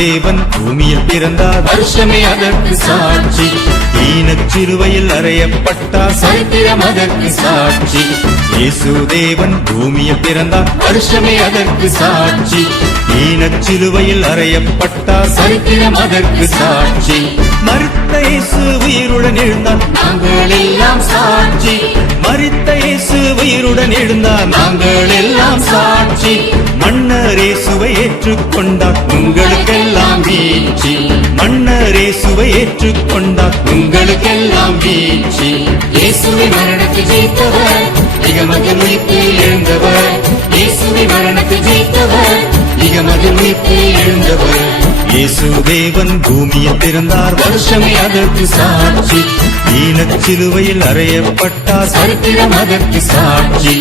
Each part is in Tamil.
தேவன் பூமியில் பிறந்தார், வருஷமே அதற்கு சாட்சி. ஈனச்சிலுவையில் அறையப்பட்டார், சரித்திரம் அதற்கு சாட்சி. இயேசு தேவன் பூமியில் பிறந்தார், வருஷமே அதற்கு சாட்சி. ஈனச்சிலுவையில் அறையப்பட்டார், சரித்திரம் அதற்கு சாட்சி. மரித்த இயேசு உயிருடன் எழுந்தார், நாங்கள் எல்லாம் சாட்சி. மரித்த இயேசு உயிருடன் எழுந்தார், நாங்கள் எல்லாம் சாட்சி. மன்னர் இயேசுவை ஏற்றுக்கொண்டார், உங்களுக்கெல்லாம் வீழ்ச்சி. மன்னர் இயேசுவை ஏற்றுக்கொண்டார், உங்களுக்கெல்லாம் வீழ்ச்சி. இயேசுவை மரணத்தை ஜெயித்தவர், இகமதில் உயிர்த்து எழுந்தவர். இயேசுவை மரணத்தை ஜெயித்தவர், இகமதில் உயிர்த்து எழுந்தவர். இயேசு தேவன் பூமியில் பிறந்தார், வருஷமே அதற்கு சாட்சி. ஈனச்சிலுவையில் அறையப்பட்டார், சரித்திரம் அதற்கு சாட்சி.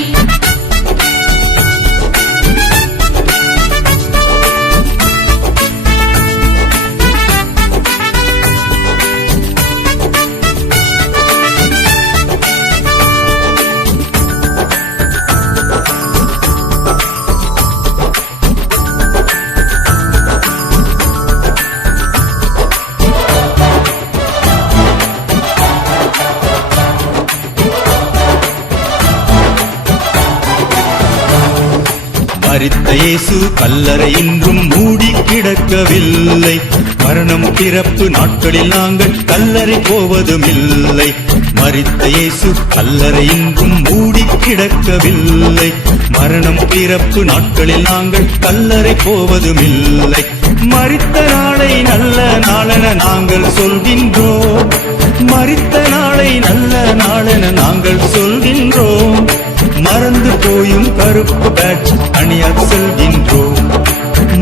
மரித்த இயேசு கல்லறை இன்றும் மூடி கிடக்கவில்லை. மரணம் பிறப்பு நாட்களில் நாங்கள் கல்லறை போவதுமில்லை. மரித்த இயேசு கல்லறை இன்றும் மூடி கிடக்கவில்லை. மரணம் பிறப்பு நாட்களில் நாங்கள் கல்லறை போவதுமில்லை. மரித்த நாளை நல்ல நாளென நாங்கள் சொல்கின்றோம். மரித்த நாளை நல்ல நாளென நாங்கள் சொல்கின்றோம். மறந்து போயும் கருப்பு பேட்ச் அணியாக செல்கின்றோம்.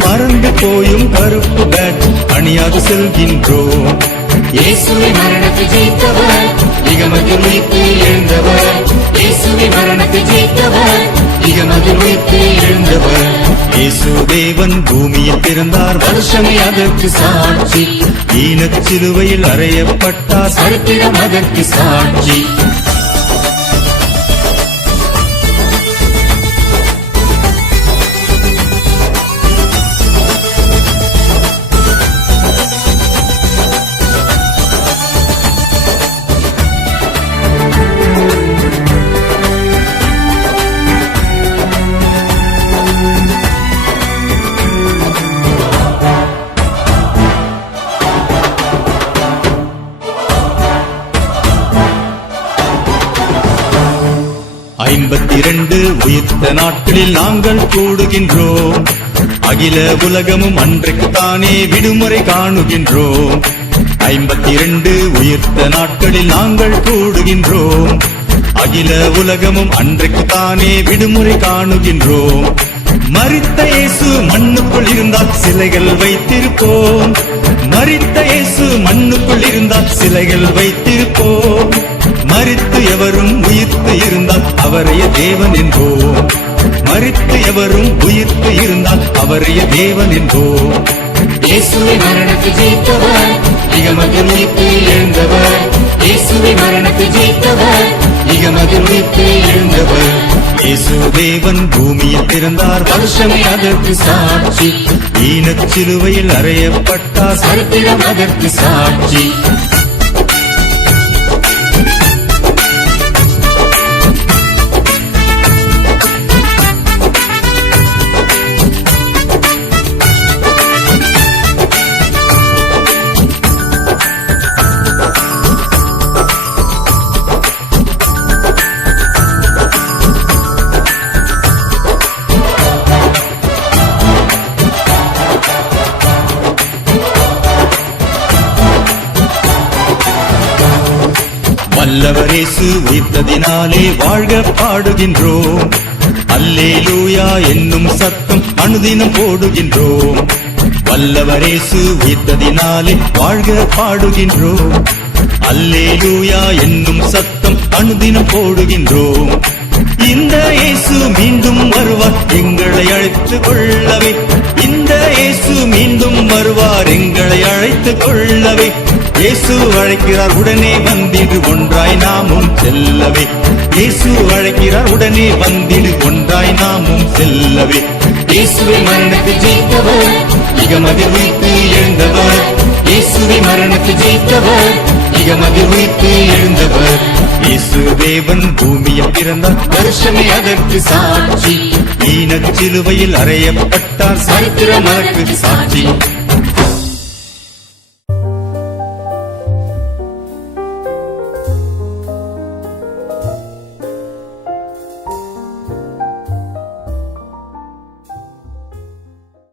மறந்து போயும் கருப்பு பேட்ச் அணியாக செல்கின்றோம். இயேசுவை மரணத்தை ஜெயித்தவர், இகமதில் உயிர்த்து எழுந்தவர். இயேசுவை மரணத்தை ஜெயித்தவர், இகமதில் உயிர்த்து எழுந்தவர். இயேசு தேவன் பூமியில் பிறந்தார், வருஷமே அதற்கு சாட்சி. ஈனச்சிலுவையில் அறையப்பட்டார், சரித்திரம் அதற்கு சாட்சி. ஐம்பத்திரண்டு உயிர்த்த நாட்களில் நாங்கள் கூடுகின்றோம். அகில உலகமும் அன்றைக்குத்தானே விடுமுறை காணுகின்றோம். 52 உயிர்த்த நாட்களில் நாங்கள் கூடுகின்றோம். அகில உலகமும் அன்றைக்குத்தானே விடுமுறை காணுகின்றோம். மரித்த இயேசு மண்ணுக்குள் இருந்தால் சிலைகள் வைத்திருப்போம். மரித்த இயேசு மண்ணுக்குள் இருந்தால் சிலைகள் வைத்திருப்போம். மரித்து எவரும் உயிர்த்து இருந்தால் அவரைய தேவன் என்போம். மரித்து எவரும் உயிர்த்து இருந்தால் அவரைய தேவன் என்போம். இயேசுவை மரணத்தை ஜெயித்தவர், இகமதில் உயிர்த்து எழுந்தவர். இயேசுவை மரணத்தை ஜெயித்தவர், இகமதில் உயிர்த்து எழுந்தவர். இயேசு தேவன் பூமியில் பிறந்தார், வருஷமே அதற்கு சாட்சி. ஈனச்சிலுவையில் அறையப்பட்டார், சரித்திரம் அதற்கு சாட்சி. வல்லவர் இயேசு உயிர்த்ததினாலே வாழ்க பாடுகின்றோம். அல்லேலூயா என்னும் சத்தம் அனுதினம் போடுகின்றோம். வல்லவர் இயேசு உயிர்த்ததினாலே வாழ்க பாடுகின்றோம். அல்லேலூயா என்னும் சத்தம் அனுதினம் போடுகின்றோம். இந்த இயேசு மீண்டும் வருவார் எங்களை அழைத்துக் கொள்ளவே. இந்த இயேசு மீண்டும் வருவார் எங்களை அழைத்துக் கொள்ளவே. இயேசு அழைக்கிறார் உடனே வந்திடு ஒன்றாய் நாமும் செல்லவே. இயேசு அழைக்கிறார் உடனே வந்திடு ஒன்றாய் நாமும் செல்லவே. இயேசுவை மரணத்தை ஜெயித்தவர், இகமதில் உயிர்த்து எழுந்தவர், இயேசுவை மரணத்தை ஜெயித்தவர், இகமதில் உயிர்த்து எழுந்தவர். இயேசு தேவன் பூமியில் பிறந்தார், வருஷமே அதற்கு சாட்சி. ஈனச் சிலுவையில் அறையப்பட்டார், சரித்திரம் அதற்கு சாட்சி.